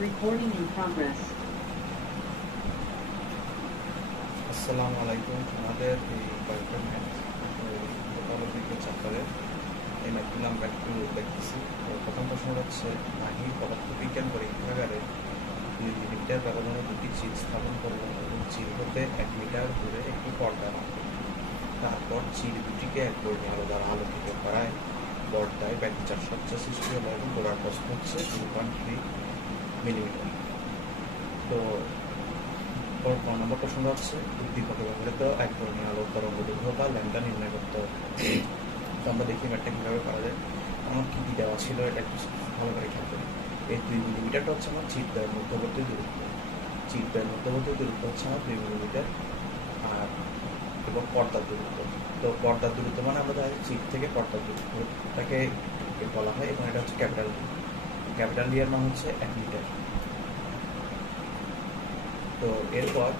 Recording in progress. আসসালামু আলাইকুম। আমাদের এই কয়েকটা ম্যাথ পদার্থবিজ্ঞান চ্যাপ্টারের এই ম্যাথগুলো আমরা একটু দেখতেছি। তো প্রথম প্রশ্ন হচ্ছে, মাহি পদার্থবিজ্ঞান পরীক্ষাগারে 2 মিলিমিটার ব্যবধানে দুটি চিল স্থাপন করলেন এবং চিল হতে 1 মিটার দূরে একটি পর্দা রাখলেন। তারপর চিল দুটিকে এক বর্ণীয় আলো দ্বারা আলোকিত করায় পর্দায় ব্যতিচার সজ্জা সৃষ্টি হলো এবং গোড়ার প্রস্থ হচ্ছে 0.3 মিলিমিটার। তো নম্বর প্রশ্ন হচ্ছে, উদ্দীপক ব্যবহৃত এক ধরনের আলোক তরঙ্গ দৈর্ঘ্য বা ল্যাম্ডা নির্ণয় করতে হবে। তো আমরা দেখি ম্যাটটা কীভাবে করা যায়। আমার কী কী দেওয়া ছিল এটা একটু ভালো করে খেয়াল করি। এই 2 মিলিমিটারটা হচ্ছে আমার চিত্রের মধ্যবর্তী দূরত্ব। চিত্রের মধ্যবর্তী দূরত্ব হচ্ছে আমার 2 মিলিমিটার আর এবং পর্দার দূরত্ব। তো পর্দার দূরত্ব মানে আমরা জানি চিপ থেকে পর্দার দূরত্বটাকে বলা হয় এবং এটা হচ্ছে ক্যাপিটাল ডি। ক্যাপিটাল ডি এর মান হচ্ছে 1 মিটার। তো এরপর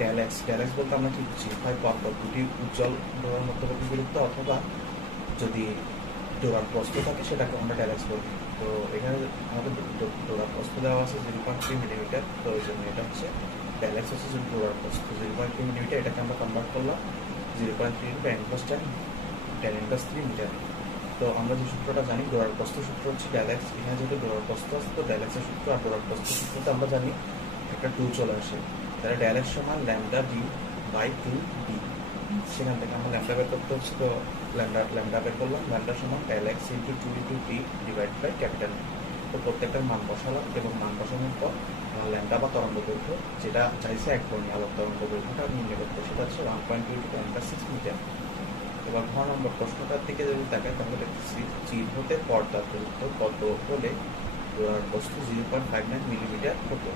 ড্যালেক্স বলতে আমরা কি বুঝি? হয় পরপর দুটি উজ্জ্বল ডোরার মধ্যবর্তী দূরত্ব, অথবা যদি ডোরার প্রস্থ থাকে সেটাকে আমরা ড্যালেক্স বলি। তো এখানে আমাদের ডোরার প্রস্থ দেওয়া আছে 0.3 মিলিমিটার। তো ওই জন্য এটা হচ্ছে ড্যালেক্স হচ্ছে যে ডোরার প্রস্থ 0.3 মিলিমিটার। এটাকে আমরা কনভার্ট করলাম 0.3 × 10⁻³ মিটার। তো আমরা যে সূত্রটা জানি, ডোরার প্রস্থ সূত্র হচ্ছে ড্যালেক্স। এখানে যেহেতু ডোরার প্রস্থ আছে, তো ড্যালেক্সের সূত্র আর ডোরার প্রস্থ সূত্রতে আমরা জানি একটা 2 চলে আসে। তাহলে ড্যালেক্স সমান λd/2d। সেখান থেকে আমরা ল্যাম্ডা বের করতে হচ্ছে। তো ল্যাম্ডা বের করলাম। ল্যাম্ডা সমান ড্যালেক্স × 2 × d ডিভাইড বাই ক্যাপিটাল। তো প্রত্যেকটার মান বসালাম এবং মান বসানোর পর ল্যাম্ডা বা তরঙ্গ দৈর্ঘ্য যেটা চাইছে এক বর্ণীয় আলোক তরঙ্গ দৈর্ঘ্যটা নির্ণয় করতে, সেটা হচ্ছে 1.2 × 10⁻⁶ মিটার। এবার ঘ নম্বর প্রশ্নটার দিকে যদি তাকাই তাহলে দেখতেছি চিল হতে পর্দার দূরত্ব কত হলে ডোরার প্রস্থ 0.59 মিলিমিটার হতো।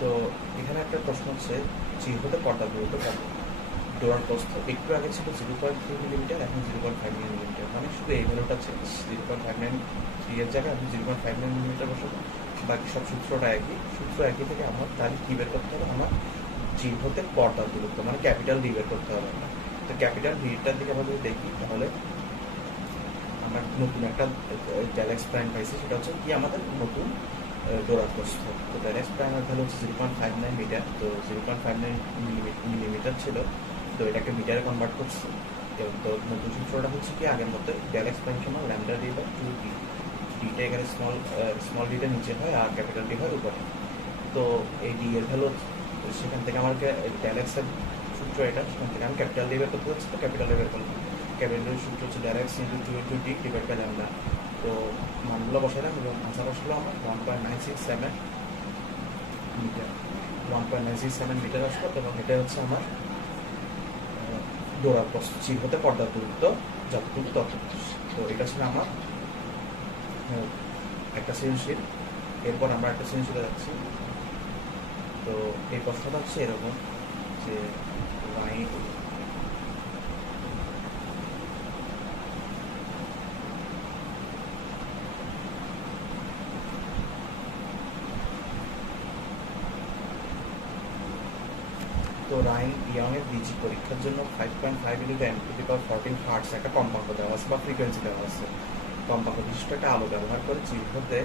তো এখানে একটা প্রশ্ন হচ্ছে, চিল হতে পর্দার দূরত্ব কত? ডোরার প্রস্থ একটু আগে ছিল 0.3 মিলিমিটার, এখন 0.59 মিলিমিটার। মানে শুধু এই ভ্যালুটা চেঞ্জ, 0.59 এর জায়গায় আমি 0.59 মিলিমিটার বসাবো। বাকি সব সূত্রটা একই। সূত্র একই থেকে আমার তাহলে কী বের করতে হবে? আমার চিল হতে পর্দার দূরত্ব মানে ক্যাপিটাল ডি বের করতে হবে না। তো ক্যাপিটাল ডিটার দিকে আমরা যদি দেখি তাহলে আমরা নতুন একটা ড্যালেক্স প্রাইম পাইছি। সেটা হচ্ছে কি আমাদের নতুন ডোরার প্রস্থ। তো ড্যালেক্স প্রাইমের ভ্যালু হচ্ছে 0.59 মিটার। তো 0.59 মিলিমিটার ছিল, তো এটাকে মিটারে কনভার্ট করছে। তো নতুন সূত্রটা হচ্ছে কি আগের মতো, ড্যালেক্স প্রাইম সমান λd/2d। ডিটা এখানে স্মল ডিটা নিচে হয় আর ক্যাপিটাল ডি হয় উপরে। তো এই ডি এর ভ্যালু সেখান থেকে আমাকে ড্যালেক্সের সূত্র এটা, সেখান থেকে আমি ক্যাপিটাল ডি বের করতে হচ্ছে। তো ক্যাপিটাল ডি বের করলাম। ক্যাপিটাল সূত্র হচ্ছে ড্যালেক্স × 2 × d ডিভাইড বাই ল্যাম্ডা। তো মানগুলো বসালাম এবং আনসার আসলো আমার 1.967 মিটার। 1.967 মিটার আসলো এবং এটা হচ্ছে আমার ডোরার প্রস্থ, চিল হতে পর্দার দূরত্ব যতটুকু ততটুকু। তো এটা ছিল আমার একটা সৃজনশীল। এরপর আমরা একটা সৃজনশীলে যাচ্ছি। তো এই প্রশ্নটা হচ্ছে এরকম যে লাইন তো রাইন ইয়ংয়ের বিজি পরীক্ষার জন্য 5.5 × 10⁻14 হার্টস একটা কম্পাঙ্ক দেওয়া আছে বা ফ্রিকোয়েন্সি দেওয়া আছে। কম্পাঙ্ক বিশিষ্ট একটা আলো ব্যবহার করে চিল হতে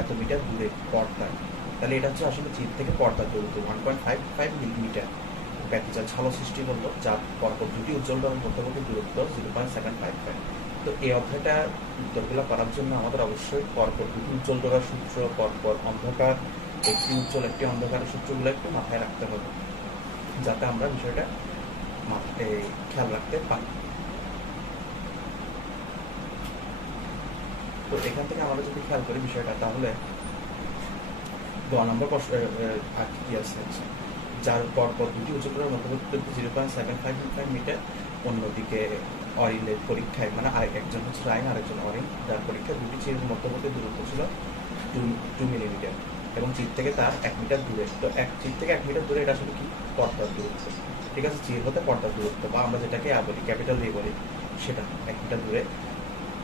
এত মিটার দূরে পর্দায়। তাহলে এটা হচ্ছে আসলে চিল থেকে পর্দার দূরত্ব 1.55 মিলিমিটার। ব্যতিচার ঝালক সৃষ্টি করলো, যার পরপর দুটি উজ্জ্বল ডোরার মধ্যবর্তী দূরত্ব 0.755। তো এই অধ্যায়টা উত্তরগুলো করার জন্য আমাদের অবশ্যই পরপর দুটি উজ্জ্বল ডোরার সূত্র, পরপর অন্ধকার একটি উজ্জ্বল একটি অন্ধকারের সূত্রগুলো একটু মাথায় রাখতে হবে, যাতে আমরা বিষয়টা মাথায় খেয়াল রাখতে পারি। তো এখান থেকে আমরা যদি খেয়াল করি বিষয়টা, তাহলে 2 নম্বর প্রশ্ন কি আছে, যার পরপর দুটি উচ্চতর মধ্যবর্তী 0.755 মিটার। অন্যদিকে অরিনের পরীক্ষায় মানে একজন হচ্ছে রাইন, আরেকজন অরিন, যার পরীক্ষায় দুটি চিলের মধ্যবর্তী দূরত্ব ছিল 2 মিলিমিটার এবং চিল থেকে তার 1 মিটার দূরে। তো চিল থেকে 1 মিটার দূরে এটা আসলে কি পর্দার দূরত্ব। ঠিক আছে, চিল হতে পর্দার দূরত্ব বা আমরা যেটাকে বলি ক্যাপিটাল দিয়ে বলি, সেটা 1 মিটার দূরে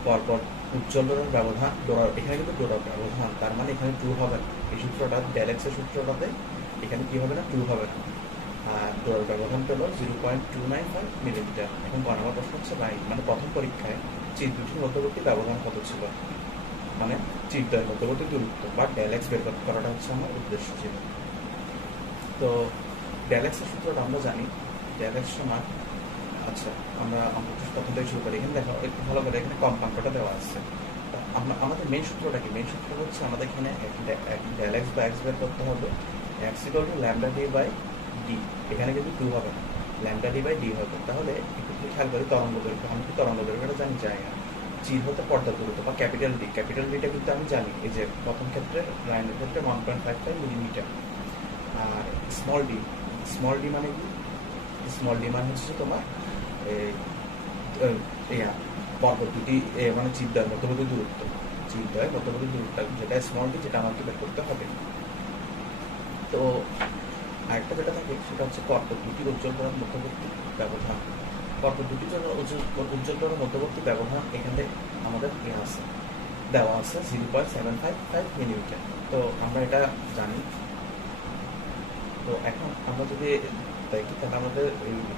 পরপর উজ্জ্বল ডোরার ব্যবধান। ডোরার এখানে কিন্তু ডোরার ব্যবধান, তার মানে এখানে 2 হবে না। এই সূত্রটা ড্যালেক্সের সূত্রটাতে এখানে কি হবে না, 2 হবে না। আর ডোরার ব্যবধান পেল 0.295 মিলিমিটার। এখন 12 নম্বর প্রশ্ন হচ্ছে রাইন মানে প্রথম পরীক্ষায় চিল দুটির মধ্যবর্তী ব্যবধান কত ছিল? মানে চিরদ্বয়ের মধ্যবর্তী দূরত্ব বা ডেল এক্স বের করাটা হচ্ছে আমার উদ্দেশ্য ছিল। তো ডেল এক্সের সূত্রটা আমরা জানি, ডেল এক্স সমান, আচ্ছা আমরা প্রথম থেকে শুরু করি। এখানে দেখো একটু ভালো করে, এখানে কম্পাঙ্কটা দেওয়া আছে। আমাদের মেন সূত্রটা কি? মেন সূত্র হচ্ছে আমাদের এখানে ডেল এক্স বা এক্স বের করতে হবে x equal to lambda D by d. এখানে কিন্তু 2 হবে না, ল্যামডা ডি বাই ডি হবে। তাহলে একটু খেয়াল করি তরঙ্গ দৈর্ঘ্য, আমি কি তরঙ্গ দৈর্ঘ্যটা জানি? যায় না। চির হতে পর্দার দূরত্ব বা ক্যাপিটাল ডি, ক্যাপিটাল ডিটা কিন্তু আমি জানি, এই যে প্রথম ক্ষেত্রে লাইনের ক্ষেত্রে 1.55 মিলিমিটার। আর স্মল ডি, স্মল ডি মানে কি? স্মল ডি মানে হচ্ছে তোমার পর্বত দুটি মানে চিরদ্বয়ের মধ্যবর্তী দূরত্ব, চিরদ্বয়ের মধ্যবর্তী দূরত্ব যেটা স্মল ডি, যেটা আমাকে বের করতে হবে। তো আরেকটা যেটা থাকে সেটা হচ্ছে পর্বত দুটি উজ্জ্বল করার মধ্যবর্তী ব্যবধান। পর্বত দুটির জন্য উজ্জ্বল করার মধ্যবর্তী ব্যবধান এখানে আমাদের আছে, দেওয়া আছে 0.755 মিলিমিটার। তো আমরা এটা জানি। তো এখন আমরা যদি দেখি তাহলে আমাদের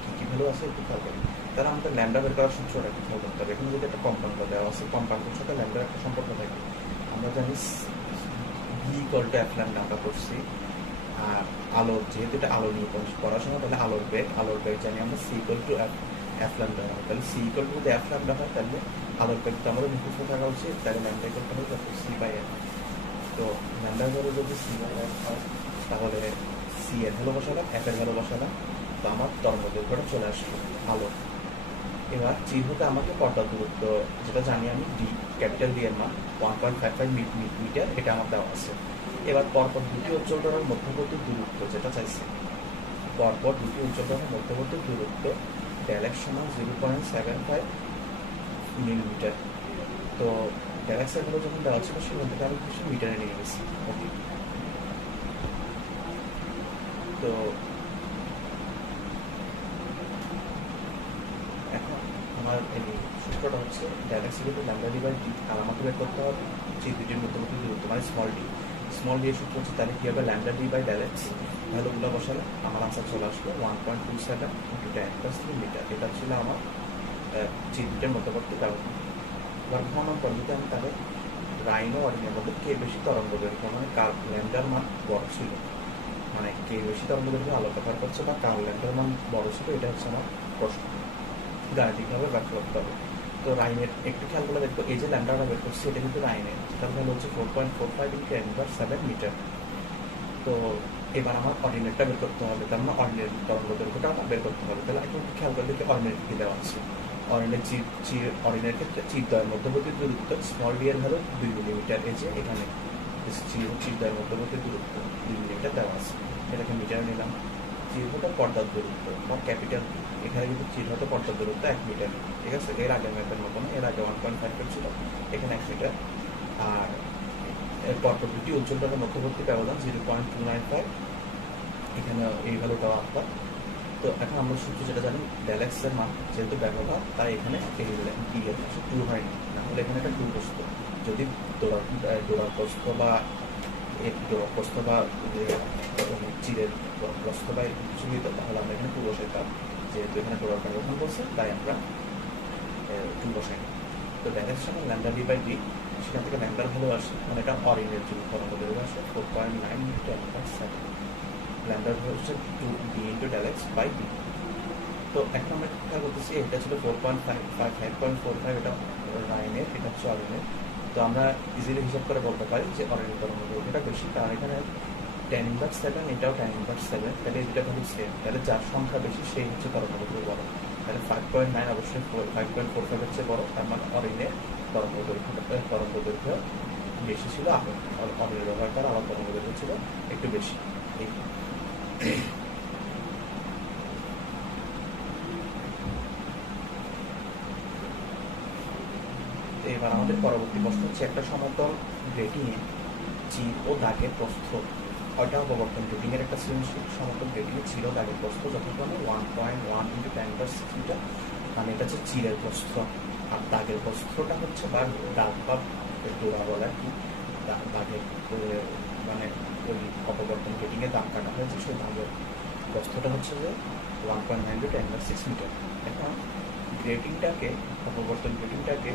কি কি ভ্যালু আছে একটু খেয়াল করি। তাহলে আমাদের ল্যামডা বের করার সূত্রটা কি খেয়াল করতে হবে। এখানে যদি একটা কম্পাঙ্ক দেওয়া আছে, কম্পাঙ্কের সাথে ল্যামডার একটা সম্পর্ক থাকে। আমরা জানি V equal to f lambda আমরা করছি। আর আলোর, যেহেতু এটা আলো নিয়ে পড়াশোনা, তাহলে আলোর বেগ জানি আমরা c equal to f lambda হয়। তাহলে সি ইকুয়াল টু যদি এফ ল্যামডা হয় তাহলে আলোর বেগ তো আমাদের মুখস্থ থাকা উচিত। তাহলে ল্যামডা ইকুয়াল টু হবে সি বাই এফ। তো ল্যামডা ধরে যদি সি বাই এফ হয় তাহলে সি এর ভ্যালু বসালাম, এফ এর ভ্যালু বসালাম, তো আমার তরঙ্গ দৈর্ঘ্যটা চলে আসলো আলো। এবার চিহ্নতে আমাকে পর্দার দূরত্ব যেটা জানি আমি ডি, ক্যাপিটাল ডি এর মান 1.55 মিটার, এটা আমার দেওয়া আছে। এবার পরপর দুটি উজ্জ্বল তারার মধ্যবর্তী দূরত্ব যেটা চাইছে, পরপর দুটি উজ্জ্বল তারার মধ্যবর্তী দূরত্ব ডেল এক্স সমান 0.75 মিলিমিটার। তো ডেল এক্স এর ভ্যালু যখন দেওয়া ছিল সেখান থেকে আমি কিছু মিটারে নিয়ে গেছি। ওকে, তো এখন আমার এই সূত্রটা হচ্ছে del x equal to lambda D by D. আর আমাকে বের করতে হবে যে দুটির মধ্যবর্তী দূরত্ব মানে স্মল ডি। স্মল ডি এর সূত্র হচ্ছে, তাহলে কি হবে? Lambda D by del x ভ্যালুগুলো বসালে আমার আনসার চলে আসবে 1.27 ইন্টু 10 + 3 মিটার। এটা ছিল আমার যে দুটির মধ্যবর্তী ব্যবধান। এবার ঘনানোর পর যদি আমি তাদের রাইনো অরিনের মধ্যে কে বেশি তরঙ্গ দৈর্ঘ্য, মানে কার ল্যামডার মান বড় ছিল, মানে কে বেশি তরঙ্গ দৈর্ঘ্য আলো ব্যবহার করছে বা কার ল্যামডার মান বড় ছিল, এটা হচ্ছে আমার প্রশ্ন। গাণিতিকভাবে ব্যাখ্যা করতে হবে। তো রাইনের একটু খেয়াল করে দেখবো, এই যে ল্যামডাটা বের করছে এটা কিন্তু রাইনের, সেটার ভ্যালু হচ্ছে 4.45 ইন্টু 10⁻7 মিটার। তো এবার আমার অর্ডিনেটটা বের করতে হবে, তার মানে অর্ডিনেট তরঙ্গ দৈর্ঘ্যটা আমার বের করতে হবে। তাহলে এখন খেয়াল করে দেখি অর্ডিনেট কি দেওয়া আছে। অর্ডিনেট ক্ষেত্রে চিরদ্বয়ের মধ্যবর্তী দূরত্ব স্মল ডি এর ভ্যালু 2 মিলিমিটার। এই যে এখানে চিরদ্বয়ের মধ্যবর্তী দূরত্ব 2 মিলিমিটার দেওয়া আছে, এটাকে মিটার নিলাম। চিরহতে পর্দার দূরত্ব বা ক্যাপিটাল, এখানে কিন্তু চিরহতে পর্দার দূরত্ব 1 মিটার। ঠিক আছে, এর আগের ম্যাপের মতো না, এর আগে 1.5 ছিল, এখানে 1 মিটার। আর পরপর দুটি উজ্জ্বলতার মধ্যবর্তী ব্যবধান 0.295, এখানে এই ভ্যালুটাও আপনার। তো এখন আমরা সূত্র যেটা জানি ডেল এক্স এর মান যেহেতু ব্যবহার, তাই এখানে ডি এর পাশে 2 হয়নি, নাহলে এখানে একটা 2 বসতো। যদি ডোরার প্রস্থ বা চিরের প্রস্থ বা কিছু দিত তাহলে আমরা এখানে 2 বসাইতাম। যেহেতু এখানে ডোরার ব্যবধান বলছে তাই আমরা 2 বসাই। তো ডেল এক্স সমান ল্যামডা ডি বাই ডি, সেখান থেকে ল্যামডার ভ্যালু আসে, মানে এটা অরিনের জন্য তরঙ্গ দৈর্ঘ্য আসে 4.9 ইন্টু 10⁻7। ল্যামডার ভ্যালু হচ্ছে 2 d into del x by d. তো এখন আমরা খেয়াল করতেছি এটা ছিল 5.45, এটা রাইনের, এটা হচ্ছে অরিনের। তো আমরা ইজিলি হিসাব করে বলতে পারি যে অরিনের তরঙ্গ দৈর্ঘ্যটা বেশি, কারণ এখানে 10⁻7, এটাও 10⁻7, তাহলে এই দুটা ভ্যালু সেম। তাহলে যার সংখ্যা বেশি সেই হচ্ছে তরঙ্গ দৈর্ঘ্য বড়। তাহলে 5.9 অবশ্যই 5.45 হচ্ছে বড়, তার মানে অরিনের তরঙ্গ দৈর্ঘ্য বেশি ছিল। অরিনের ব্যবহার করা আমার তরঙ্গ দৈর্ঘ্য ছিল একটু বেশি। এবার আমাদের পরবর্তী প্রশ্ন হচ্ছে, একটা সমতল গ্রেটিংয়ে চির ও দাগের প্রস্থ, ওইটা অববর্তন গ্রেটিং এর একটা সৃজনশীল। সমতল গ্রেটিংয়ে চির ও দাগের প্রস্থ যথাক্রমে 1.1 ইন্টু 10⁻6 মিটার, মানে এটা হচ্ছে চিরের প্রস্থ। আর দাগের প্রস্থটা হচ্ছে বা দাগ বা ডোরা বলে কি, দাগের মানে ওই অপবর্তন গ্রেটিং এ দাগ কাটা হয়েছে, সেই দাগের প্রস্থটা হচ্ছে যে 1.9 ইন্টু 10⁻6 মিটার। এখন গ্রেটিংটাকে, অপবর্তন গ্রেটিংটাকে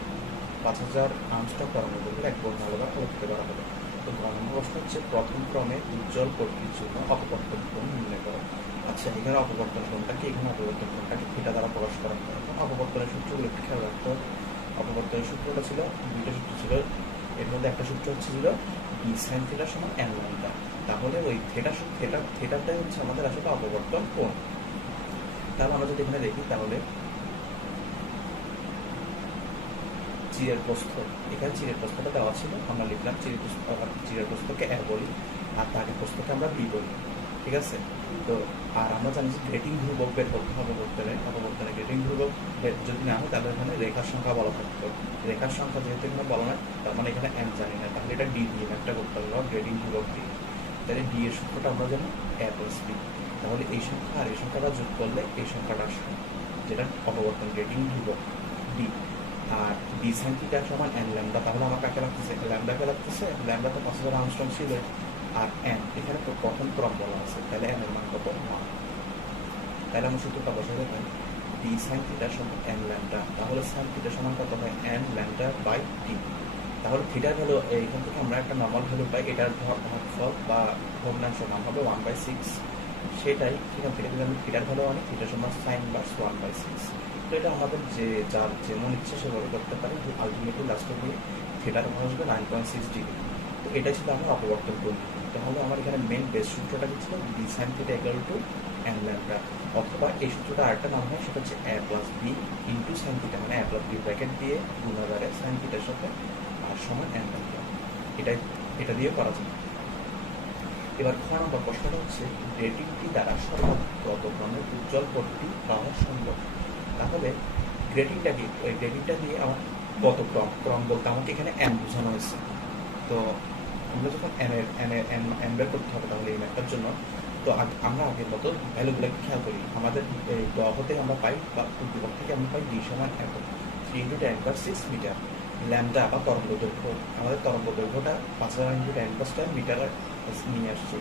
5000 আর্মস্ট্রং তরঙ্গ দৈর্ঘ্যের এক বর্ণালী পরীক্ষা করা হলো। তো গ নম্বর প্রশ্ন হচ্ছে প্রথম ক্রমে উজ্জ্বল পট্টির জন্য অপবর্তন কোণ নির্ণয় করো। আচ্ছা, এখানে অপবর্তন কোণটাকে থিটা দ্বারা প্রকাশ করা হয়। এখন অপবর্তনের সূত্রগুলো একটু খেয়াল রাখতে হবে। অপবর্তনের সূত্রটা ছিল, দুইটা সূত্র ছিল, এর মধ্যে একটা সূত্র হচ্ছে ছিল ডি সাইন থিটা সমান n ল্যাম্ডা। তাহলে ওই থিটাটাই হচ্ছে আমাদের আসলে অপবর্তন কোণ। তাহলে আমরা যদি এখানে দেখি, তাহলে চিরের প্রস্থ, এখানে চিরের প্রস্থটা দেওয়া ছিল, আমরা লিখলাম চিরের প্রস্থকে এ বলি, আর তারের প্রস্থকে আমরা বি বলি, ঠিক আছে। তো আর আমরা জানি যে গ্রেটিং ধ্রুবক বের করতে হবে অপবর্তনে গ্রেটিং ধ্রুবক যদি না হয় তাহলে এখানে রেখার সংখ্যা বলা থাকতো। রেখার সংখ্যা যেহেতু এখানে বলা নাই, তার মানে এখানে এন জানি না, তাহলে এটা ডি দিয়ে একটা করতে হবে, গ্রেটিং ধ্রুবক দিয়ে। তাহলে ডি এর সূত্রটা আমরা জানি এ প্লাস বি। তাহলে এই সংখ্যা আর এই সংখ্যাটা যোগ করলে এই সংখ্যাটা আসবে, যেটা অপবর্তন গ্রেটিং ধ্রুবক ডি। আর ডি সাইন থিটা সমান n ল্যাম্ডা। তাহলে আমার কাকে লাগতেছে? ল্যাম্ডাকে লাগতেছে। ল্যাম্ডা তো 5000 আর্মস্ট্রং ছিল, আর n এখানে তো প্রথম ক্রম বলা আছে, তাহলে n এর মান কত? 1। তাহলে আমরা সূত্রটা বসাই দেবেন ডি সাইন থিটা সমান n ল্যাম্ডা। তাহলে সাইন থিটা সমান কত হয়? n lambda by D. তাহলে থিটার ভ্যালু, এইখান থেকে আমরা একটা নর্মাল ভ্যালু পাই, এটার ভাগফল বা ভগ্নাংশ মান হবে 1/6। সেটাই সেখান থেকে যদি আমি থিটার ভ্যালু আনি, থিটা সমান সাইন ইনভার্স 1/6। তো এটা আমাদের যার যেমন ইচ্ছা সেভাবে করতে পারে। আলটিমেটলি লাস্টে গিয়ে থিটার মান আসবে 9.6 ডিগ্রি। তো এটাই ছিল আমার অপবর্তন কোণ। তাহলে আমার এখানে মেন বেস সূত্রটা কি ছিল? D sine theta equal to n lambda. অথবা এই সূত্রটা আরেকটা নাম হয়, সেটা হচ্ছে a plus b into sine theta, মানে a প্লাস বি ব্র্যাকেট দিয়ে গুণাকারে সাইন থিটার সাথে আর সমান n ল্যাম্ডা। এটা দিয়ে করা যায়। এবার খ নম্বর প্রশ্নটা হচ্ছে গ্রেটিংটি দ্বারা সর্বত্র ক্রমের উজ্জ্বল পট্টি পাওয়া সম্ভব। তাহলে গ্রেটিংটা কি? ওই গ্রেটিংটা দিয়ে আমার কত ক্রম বলতে আমাকে এখানে n বোঝানো হয়েছে। তো আমরা যখন n বের করতে হবে, তাহলে এই ম্যাথটার জন্য তো আমরা আগের মতো ভ্যালুগুলোকে খেয়াল করি। আমাদের এই গ হতে আমরা পাই, বা উদ্দীপক থেকে আমরা পাই ডি সমান এত 3 × 10⁻⁶ মিটার। ল্যাম্ডা বা তরঙ্গ দৈর্ঘ্য, আমাদের তরঙ্গ দৈর্ঘ্যটা 5000 × 10⁻² মিটার নিয়ে আসছে।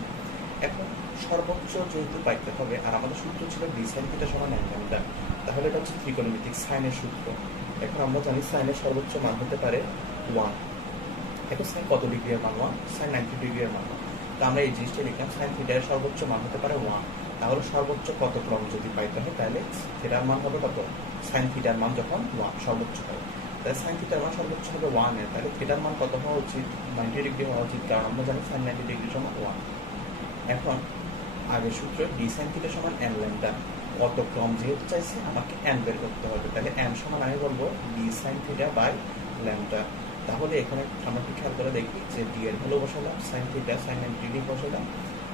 এখন সর্বোচ্চ যেহেতু পাইতে হবে, আর আমাদের সূত্র ছিল ডি সাইন থিটা সমান n ল্যাম্ডা, তাহলে এটা হচ্ছে ত্রিকোণমিতিক সাইনের সূত্র। এখন আমরা জানি সাইনের সর্বোচ্চ মান হতে পারে 1। এখন সাইন কত ডিগ্রির মান? 1। সাইন 90 ডিগ্রির মান 1। তো আমরা এই জিনিসটা লিখলাম, সাইন থিটার সর্বোচ্চ মান হতে পারে 1। তাহলে সর্বোচ্চ কত ক্রম যদি পাইতে হয়, তাহলে থিটার মান হবে কত? সাইন থিটার মান যখন 1 সর্বোচ্চ হয়, তাহলে সাইন থিটার মান সর্বোচ্চ হবে 1 এর, তাহলে থিটার মান কত হওয়া উচিত? 90 ডিগ্রি হওয়া উচিত, কারণ আমরা জানি সাইন 90 ডিগ্রি সমান 1। এখন আগের সূত্র ডি সাইন থিটা সমান n ল্যাম্ডা, কত ক্রম যেহেতু চাইছে আমাকে n বের করতে হবে, তাহলে n সমান আমি বলবো D sine theta by lambda. তাহলে এখানে আমরা একটু খেয়াল করে দেখি যে ডি এর ভ্যালু বসালাম, সাইন থিটা সাইন 90 ডিগ্রি বসালাম,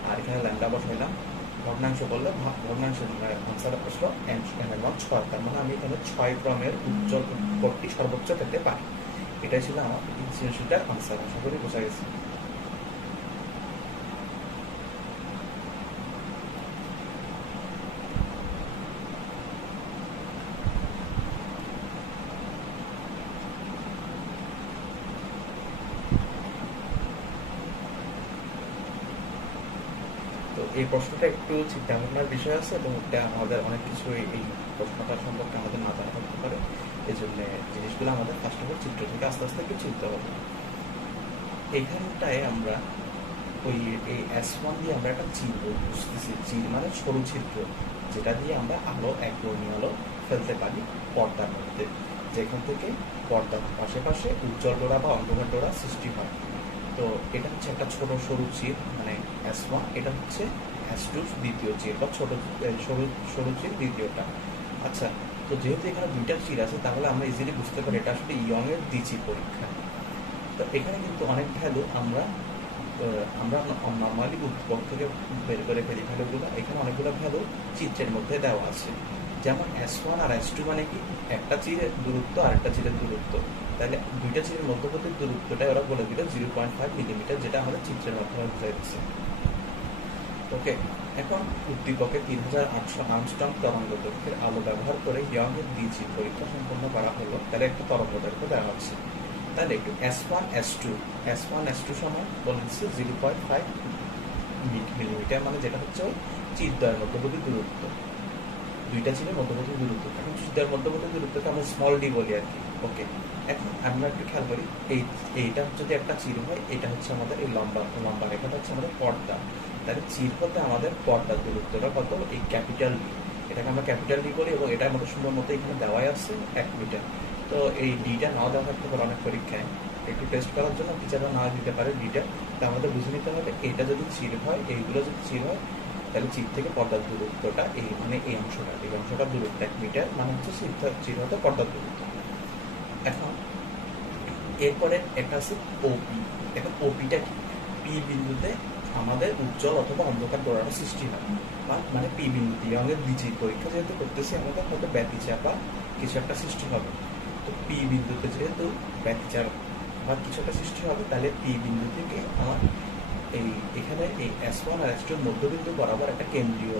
আর এখানে ল্যাম্ডা বসাইলাম। ভগ্নাংশ করলে ভগ্নাংশ আনসার আসলো n এর মান 6। তার মানে আমি এখানে 6 ক্রমের উজ্জ্বল পট্টি সর্বোচ্চ পেতে পারি। এটাই ছিল আমার সৃজনশীলটার আনসার। আশা করি বোঝা গেছে। তো এই প্রশ্নটা একটু চিন্তা ভাবনার বিষয় আছে, এবং এটা আমাদের অনেক কিছু এই প্রশ্নটা সম্পর্কে আমাদের না জানা থাকতে পারে। এই জন্য জিনিসগুলো আমাদের ফার্স্ট অফ অল চিত্র থেকে আস্তে আস্তে একটু চিনতে হবে। এইখানটায় আমরা ওই এই S1 দিয়ে আমরা একটা চির বুঝতেছি। চির মানে সরু ছিদ্র, যেটা দিয়ে আমরা আলো, একবর্ণীয় আলো ফেলতে পারি পর্দার মধ্যে, যেখান থেকে পর্দার পাশে উজ্জ্বল ডোরা বা অন্ধকার ডোরা সৃষ্টি হয়। তো এটা হচ্ছে একটা ছোট সরু চির, মানে S1। এটা হচ্ছে S2 দ্বিতীয় চির, বা ছোট সরু চির দ্বিতীয়টা। আচ্ছা, তো যেহেতু এখানে দুইটা চির আছে, তাহলে আমরা ইজিলি বুঝতে পারি এটা আসলে ইয়ং এর দ্বিচির পরীক্ষা। তো এখানে কিন্তু অনেক ভ্যালু আমরা নর্মালি উদ্দীপক থেকে বের করে ফেলি ভ্যালুগুলো। এখানে অনেকগুলো ভ্যালু চিত্রের মধ্যে দেওয়া আছে, যেমন S1 আর S2 মানে কি? একটা চিরের দূরত্ব আর একটা চিরের দূরত্ব। তাহলে দুইটা চিরের মধ্যবর্তী দূরত্বটা ওরা বলে দিল 0.5 মিলিমিটার, যেটা আমাদের চিত্রের মাধ্যমে বোঝাই দিচ্ছে। ওকে, এখন উদ্দীপকে 3800 আর্মস্ট্রং তরঙ্গ দৈর্ঘ্যের আলো ব্যবহার করে ইয়ং এর দ্বিচির পরীক্ষা সম্পন্ন করা হলো। তাহলে একটা তরঙ্গ দৈর্ঘ্য দেওয়া হচ্ছে, তাহলে একটু S1 S2 সমান বলে দিচ্ছে 0.5 মিলিমিটার, মানে যেটা হচ্ছে ওই চিরদ্বয়ের মধ্যবর্তী দূরত্ব, দুইটা চিরের মধ্যবর্তী দূরত্ব। এখন চিরদ্বয়ের মধ্যবর্তী দূরত্বকে আমরা স্মল ডি বলি আর কি। ওকে, এখন আমরা একটু খেয়াল করি, এইটা যদি একটা চির হয়, এটা হচ্ছে আমাদের এই লম্বা লম্বা রেখাটা হচ্ছে আমাদের পর্দা। তাহলে চির হতে আমাদের পর্দার দূরত্বটা কত? এই ক্যাপিটাল ডি। এটাকে আমরা ক্যাপিটাল ডি করি এবং এটা আমাদের সুন্দর মতো এখানে দেওয়াই আছে 1 মিটার। তো এই ডিটা নাও দেওয়া থাকতে পারে অনেক পরীক্ষায়, একটু টেস্ট করার জন্য টিচাররা না দিতে পারে ডিটা। তা আমাদের বুঝে নিতে হবে এটা যদি চির হয়, এইগুলো যদি চির হয়, তাহলে চির থেকে পর্দার দূরত্বটা এই মানে এই অংশটা দূরত্ব 1 মিটার, মানে হচ্ছে চির হতে পর্দার দূরত্ব। এখন এরপরে একটা আছে ওপি। এখন ওপিটা কি? পি বিন্দুতে আমাদের উজ্জ্বল অথবা অন্ধকার ডোরাটা সৃষ্টি হয়, মানে পি বিন্দুতে আমাদের দ্বিতীয় পরীক্ষা যেহেতু করতেছি, আমাদের হয়তো ব্যতিচাপ বা কিছু একটা সৃষ্টি হবে। তো পি বিন্দুতে যেহেতু ব্যতিচাপ বা কিছু একটা সৃষ্টি হবে, তাহলে পি বিন্দু থেকে আমার এখানে এই S1 আর S2 মধ্যবিন্দু বরাবর একটা কেন্দ্রীয়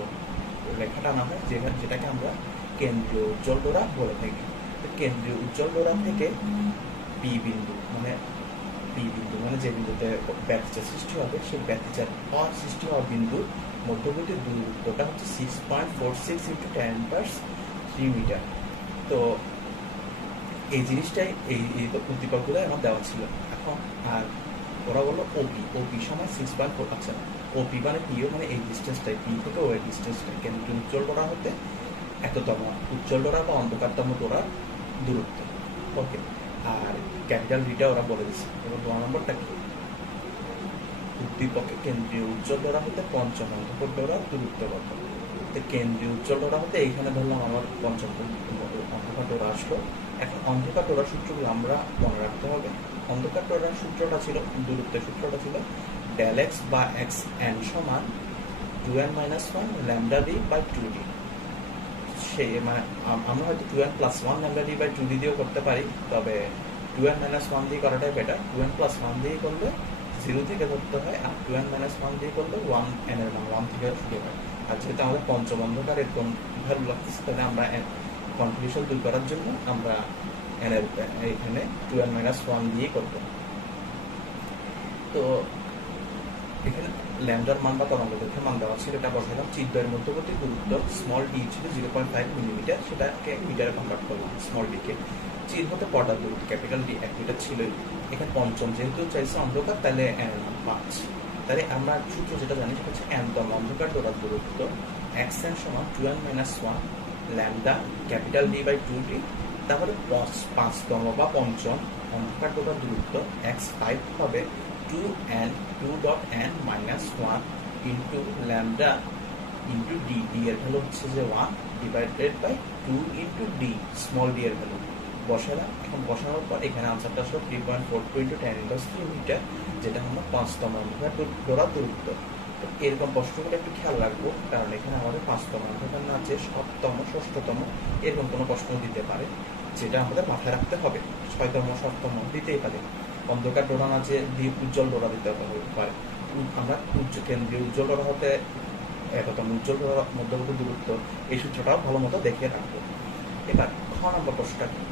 রেখা টানা হয়, যেটাকে আমরা কেন্দ্রীয় উজ্জ্বল ডোরা বলে থাকি। কেন্দ্রীয় উজ্জ্বল ডোরা থেকে পি বিন্দু মানে যে বিন্দুতে ব্যতিচাপ সৃষ্টি হবে, সেই ব্যতিচাপ হওয়ার সৃষ্টি হওয়া বিন্দুর মধ্যবর্তী দূরত্বটা হচ্ছে 6.46 × 10⁻³ মিটার। তো এই জিনিসটাই এই উদ্দীপকগুলো আমার দেওয়া ছিল। এখন আর ওরা বললো ওপি সমান 6.4। আচ্ছা, ওপি মানে পিও মানে এই ডিস্টেন্সটাই, পি থেকে ওই ডিস্টেন্সটাই কেন্দ্রীয় উজ্জ্বল ডোরা হতে এততম উজ্জ্বল ডোরা বা অন্ধকারতম ডোরার দূরত্ব। ওকে, আর ক্যাপিটাল ডিটা ওরা বলে দিচ্ছে। এবং 2 নম্বরটা কি? উদ্দীপকে কেন্দ্রীয় উজ্জ্বল ডোরা হতে পঞ্চম অন্ধকার ডোরার দূরত্ব কত? কেন্দ্রীয় উজ্জ্বল ডোরা হতে এইখানে ধরলাম আমার পঞ্চম অন্ধকার ডোরা আসলো। এখন অন্ধকার ডোরার সূত্রগুলো আমরা মনে রাখতে হবে। অন্ধকার ডোরার সূত্রটা ছিল, দূরত্বের সূত্রটা ছিল ∇x বা xn সমান 2n-1 λd/2d। সেই মানে আমরা হয়তো 2n+1 λd/2d দিয়েও করতে পারি, তবে 2n-1 দিয়ে করাটাই বেটার। 2n+1 দিয়ে করলে 0 থেকে ধরতে হয়, আর 2n-1 দিয়ে করলে 1 n এর মান 1 থেকে শুরু হয়। আর যেহেতু আমাদের পঞ্চম অন্ধকার এরকম ভ্যালু লাগতেছে, তাহলে আমরা কনফিউশন দূর করার জন্য আমরা n এর এখানে 2n-1 দিয়ে করব। তো এখানে ল্যামডার মান বা তরঙ্গ দৈর্ঘ্যের মান দেওয়া ছিল, এটা বসালাম। চিত্রের মধ্যবর্তী দূরত্ব স্মল ডি ছিল 0.5 মিলিমিটার, সেটাকে মিটারে কনভার্ট করলাম স্মল ডি কে। চির হতে পর্দার দূরত্ব ক্যাপিটাল ডি 1 মিটার ছিলই। এখানে পঞ্চম যেহেতু চাইছে অন্ধকার, তাহলে n এর মান 5। তাহলে আমরা সূত্র যেটা জানি সেটা হচ্ছে n-তম অন্ধকার ডোরার দূরত্ব xn সমান 2n-1 ল্যামডা ক্যাপিটাল ডি/2d। তারপরে 5তম বা পঞ্চম অন্ধকার ডোরার দূরত্ব x5 হবে 2n(1) into lambda into d. D এর ভ্যালু হচ্ছে যে 1 divided by 2 into d, small d এর ভ্যালু বসালাম। এখন বসানোর পর এখানে আনসারটা আসলো 3.42 × 10⁻³ মিটার, যেটা হলো 5তম অন্ধকার ডোরার দূরত্ব। তো এরকম প্রশ্নগুলো একটু খেয়াল রাখবো, কারণ এখানে আমাদের 5তম অন্ধকার না যে 7তম 6তম এরকম কোনো প্রশ্ন দিতে পারে, যেটা আমাদের মাথায় রাখতে হবে। 6তম 7তম দিতেই পারে। অন্ধকার ডোরা আছে দিয়ে উজ্জ্বল ডোরা দিতে পারে। আমরা কেন্দ্রীয় উজ্জ্বল ডোরা হতে এততম উজ্জ্বল ডোরা মধ্যবর্তী দূরত্ব, এই সূত্রটাও ভালো মতো দেখে রাখবো। এবার খ নম্বর প্রশ্নটা কি?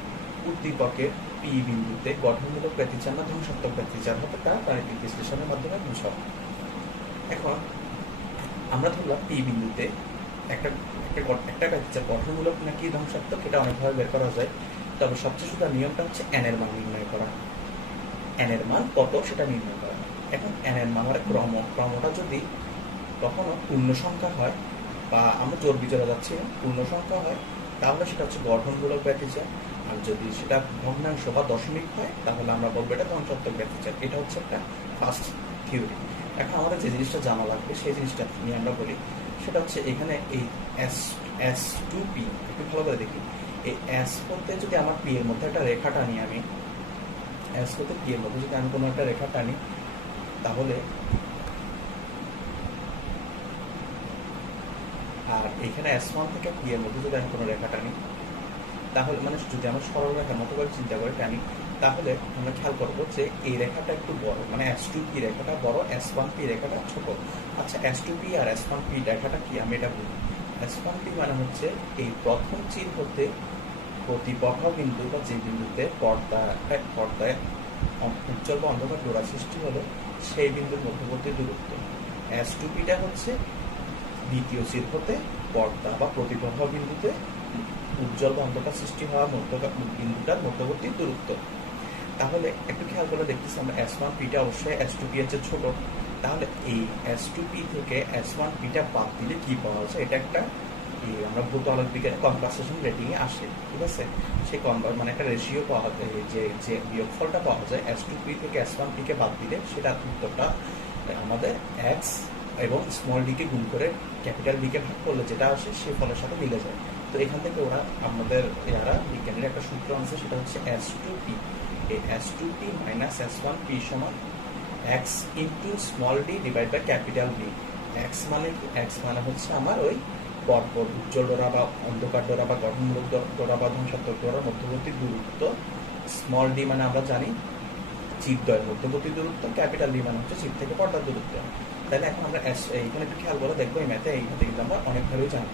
উদ্দীপকের পি বিন্দুতে গঠনমূলক ব্যতিচার না ধ্বংসাত্মক ব্যতিচার হতে তার গাণিতিক বিশ্লেষণের মাধ্যমে বুঝাও। এখন আমরা ধরলাম পি বিন্দুতে একটা ব্যতিচার গঠনমূলক নাকি ধ্বংসাত্মক, এটা অনেকভাবে বের করা যায়। তবে সবচেয়ে সোজা নিয়মটা হচ্ছে n এর মান নির্ণয় করা। n এর মান কত সেটা নির্ণয় করা। এখন n এর মান মানে ক্রমটা যদি কখনো পূর্ণ সংখ্যা হয়, বা আমরা জোর বিজোড়া যাচ্ছি পূর্ণ সংখ্যা হয়, তাহলে সেটা হচ্ছে গঠনমূলক ব্যতিচার। আর যদি সেটা ভগ্নাংশ বা দশমিক হয়, তাহলে আমরা বলবো এটা ধ্বংসাত্মক ব্যতিচার। এটা হচ্ছে একটা ফার্স্ট থিওরি। এখন আমাদের যে জিনিসটা জানা লাগবে সেই জিনিসটা নিয়ে আমরা বলি, সেটা হচ্ছে এখানে এই S2P একটু ভালো করে দেখি। এই S করতে যদি আমার পি এর মধ্যে একটা রেখা টানি, আমি S করতে পি এর মধ্যে যদি আমি কোনো একটা রেখা টানি, তাহলে আর এখানে S1 থেকে পি এর মধ্যে যদি আমি কোনো রেখা টানি, তাহলে মানে যদি আমরা সরল রেখার মতো করে চিন্তা করে টানি, তাহলে আমরা খেয়াল করবো যে এই রেখাটা একটু বড়, মানে S2P রেখাটা বড়, S1P রেখাটা ছোট। আচ্ছা, S2P আর S1P রেখাটা কি আমি এটা বলি। S1P মানে হচ্ছে এই প্রথম চির হতে প্রতিপক্ষ বিন্দু বা যে বিন্দুতে পর্দায় উজ্জ্বল বা অন্ধকার ডোরা সৃষ্টি হলো, সেই বিন্দুর মধ্যবর্তী দূরত্ব। S2Pটা হচ্ছে দ্বিতীয় চির হতে পর্দা বা প্রতিপক্ষ বিন্দুতে উজ্জ্বল বা অন্ধকার সৃষ্টি হওয়া বিন্দুটার মধ্যবর্তী দূরত্ব। তাহলে একটু খেয়াল করে দেখতেছি আমরা S1 পিটা অবশ্যই S2 পি এর চেয়ে ছোট। তাহলে এই S2 পি থেকে S1 পিটা বাদ দিলে কি পাওয়া যায়, এটা একটা আমরা ভৌত আলোক বিজ্ঞানে কনভার্সেশন রেটিং এ আসে, ঠিক আছে। সেই মানে একটা রেশিও পাওয়া যায়, যে বিয়োগফলটা পাওয়া যায় S2 পি থেকে S1 পি কে বাদ দিলে সেটা উত্তরটা আমাদের এক্স এবং স্মল ডি কে গুণ করে ক্যাপিটাল ডি কে ভাগ করলে যেটা আসে সেই ফলের সাথে মিলে যায়। তো এখান থেকে ওরা আমাদের বিজ্ঞানের একটা সূত্র আছে, সেটা হচ্ছে S2p। এই S2p মাইনাস S1p সমান x into small d divide by capital D. X মানে কি, এক্স মানে হচ্ছে আমার ওই পরপর উজ্জ্বল ডোরা বা অন্ধকার ডোরা বা গঠনমূলক ডোরা বা ধ্বংসাত্মক ডোরার মধ্যবর্তী দূরত্ব। স্মল ডি মানে আমরা জানি চিপদ্বয়ের মধ্যবর্তী দূরত্ব, ক্যাপিটাল ডি মানে হচ্ছে চিপ থেকে পর্দার দূরত্ব। তাহলে এখন আমরা এইখানে একটু খেয়াল করে দেখবো, এই ম্যাথে কিন্তু আমরা অনেকভাবেই জানি।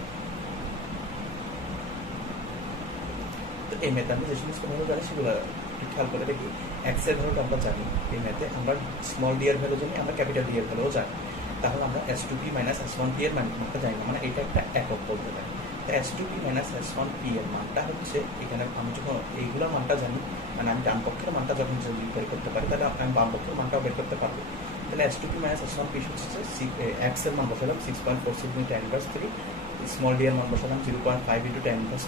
তো এই ম্যাথে আমরা যে সমস্ত ভ্যালু জানি সেগুলো একটু খেয়াল করে দেখি। এক্স এর ভ্যালুটা আমরা জানি, এই ম্যাথে আমরা স্মল ডি এর ভ্যালু জানি, আমরা ক্যাপিটাল ডি এর ভ্যালুও জানি। তাহলে আমরা S2p মাইনাস S1p এর মানটা জানি না, মানে এটা একটা একক বলতে পারি। তো S2p মাইনাস S1p এর মানটা হচ্ছে, এখানে আমি যখন এইগুলো মানটা জানি, মানে আমি ডান পক্ষের মানটা যখন বের করতে পারি, তাহলে আমি বাম পক্ষের মানটাও বের করতে পারবো। তাহলে S2p মাইনাস S1p হচ্ছে এক্স এর মান বসালাম 6.46 × 10⁻³ স্মল ডি এর মান বসালাম 0.5 × 10⁻³,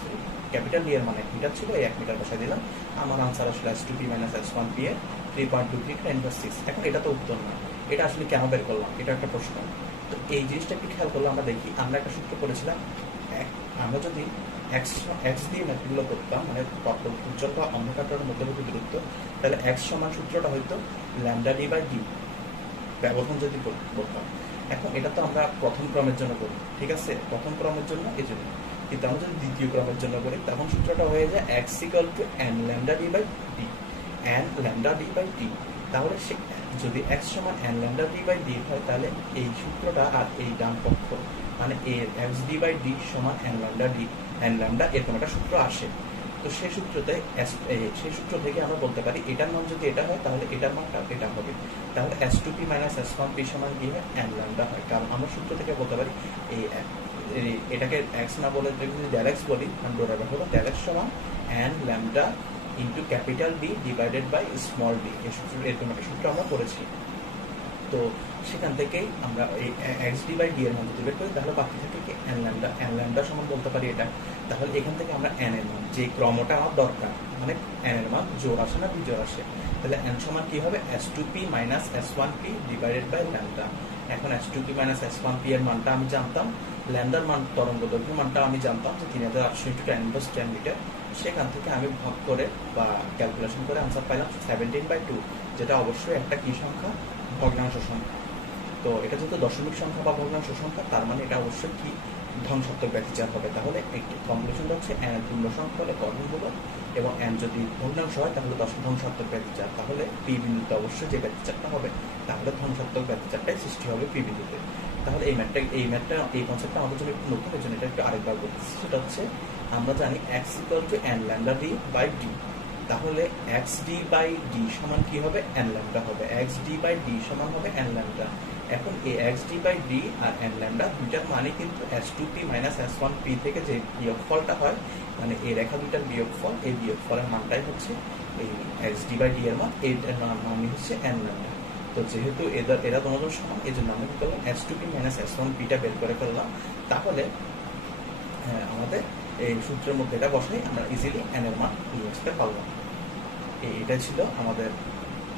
ক্যাপিটাল ডি এর মান 1 মিটার ছিল, এই 1 মিটার বসাই দিলাম। আমার আনসার আসলে S2p মাইনাস S1p এর 3.23 × 10⁻⁶। এখন এটা তো উত্তর না, এটা আসলে কেন বের করলাম, এটা একটা প্রশ্ন। তো এই জিনিসটা একটু খেয়াল করলে আমরা দেখি, আমরা একটা সূত্র করেছিলাম, আমরা যদি এক্স দিয়ে ম্যাথগুলো করতাম, মানে উজ্জ্বল বা অন্ধকারের মধ্যবর্তী দূরত্ব, তাহলে এক্স সমান সূত্রটা হয়তো ল্যামডা ডি বাই ডি ব্যবধান যদি করতাম। এখন এটা তো আমরা প্রথম ক্রমের জন্য করি, ঠিক আছে, প্রথম ক্রমের জন্য এই জন্য। কিন্তু আমরা যদি দ্বিতীয় ক্রমের জন্য করি, তখন সূত্রটা হয়ে যায় x equal to n lambda D by d, n lambda D by D. তাহলে যদি এক্স সমান n lambda D by d হয়, তাহলে এই সূত্রটা আর এই ডান পক্ষ মানে এক্স ডি বাই ডি সমান n lambda d, n lambda এরকম একটা সূত্র আসে। তো সেই সূত্র থেকে আমরা বলতে পারি এটার মান যদি এটা হয়, তাহলে এটার মানটা এটা হবে। তাহলে S2p মাইনাস S1p সমান কি হয়, এন ল্যামডা হয়। কারণ আমরা সূত্র থেকে বলতে পারি এটাকে এক্স না বলে যদি ডেল এক্স বলি, ডোরার হলো ডেল এক্স সমান n lambda into capital D divided by small d. এই সূত্র, এরকম একটা সূত্র আমরা করেছি। তো সেখান থেকেই আমরা এই এক্স ডি বাই ডি এর মান যদি বের করি, তাহলে বাকি থাকে কি এন ল্যামডা সমান বলতে পারি এটা। তাহলে এখান থেকে আমরা এন এর মান, যে ক্রমটা আমার দরকার, মানে এন এর মান জোড় আসে না বিজোড় আসে, তাহলে এন সমান কি হবে S2p minus S1p divided by lambda. এখন S2p মাইনাস S1p এর মানটা আমি জানতাম, ল্যামডার মান তরঙ্গ দৈর্ঘ্যের মানটা আমি জানতাম যে 3800 × 10⁻10 মিটার। সেখান থেকে আমি ভাগ করে বা ক্যালকুলেশন করে আনসার পাইলাম 17/2, যেটা অবশ্যই একটা কি সংখ্যা, ভগ্নাংশ সংখ্যা। তো এটা যেহেতু দশমিক সংখ্যা বা ভগ্নাংশ সংখ্যা, তার মানে এটা অবশ্যই কি ধ্বংসাত্মক ব্যতিচার হবে। তাহলে একটি কনক্লুশন হচ্ছে এন এর পূর্ণ সংখ্যা হলে গঠনমূলক এবং এন যদি ভগ্নাংশ হয় তাহলে ধ্বংসাত্মক ব্যতিচার। তাহলে পি বিন্দুতে অবশ্যই যে ব্যতিচারটা হবে, তাহলে ধ্বংসাত্মক ব্যতিচারটাই সৃষ্টি হবে পি বিন্দুতে। তাহলে এই কনসেপ্টটা আমাদের জন্য একটু নতুন, এই জন্য এটা একটু আরেকবার বলতেছি। সেটা হচ্ছে আমরা জানি x equal to n lambda D by D. তাহলে এক্স ডি বাই ডি সমান কি হবে, এন ল্যামডা হবে। এক্স ডি বাই ডি সমান হবে এন ল্যামডা। এখন এই এক্স ডি বাই ডি আর এন ল্যামডা দুইটার মানে কিন্তু S2p মাইনাস S1p থেকে যে বিয়োগফলটা হয়, মানে এই রেখা দুইটার বিয়োগফল, এই বিয়োগফলের মানটাই হচ্ছে এই এক্স ডি বাই ডি এর মান, এর মানে হচ্ছে এন ল্যামডা। তো যেহেতু এরা তোমাদের সমান, এই জন্য আমরা কি করলাম, S2p মাইনাস S1p টা বের করে ফেললাম। তাহলে আমাদের এই সূত্রের মধ্যে এটা বসাই আমরা ইজিলি এন এর মান নিয়ে আসতে পারলাম। এটা ছিল আমাদের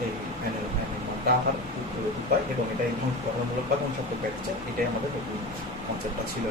এই এন এর মানটা আসার উপায়, এবং এটাই গঠনমূলক বা ধ্বংসাত্মক ব্যতিচার, এটাই আমাদের কনসেপ্টটা ছিল।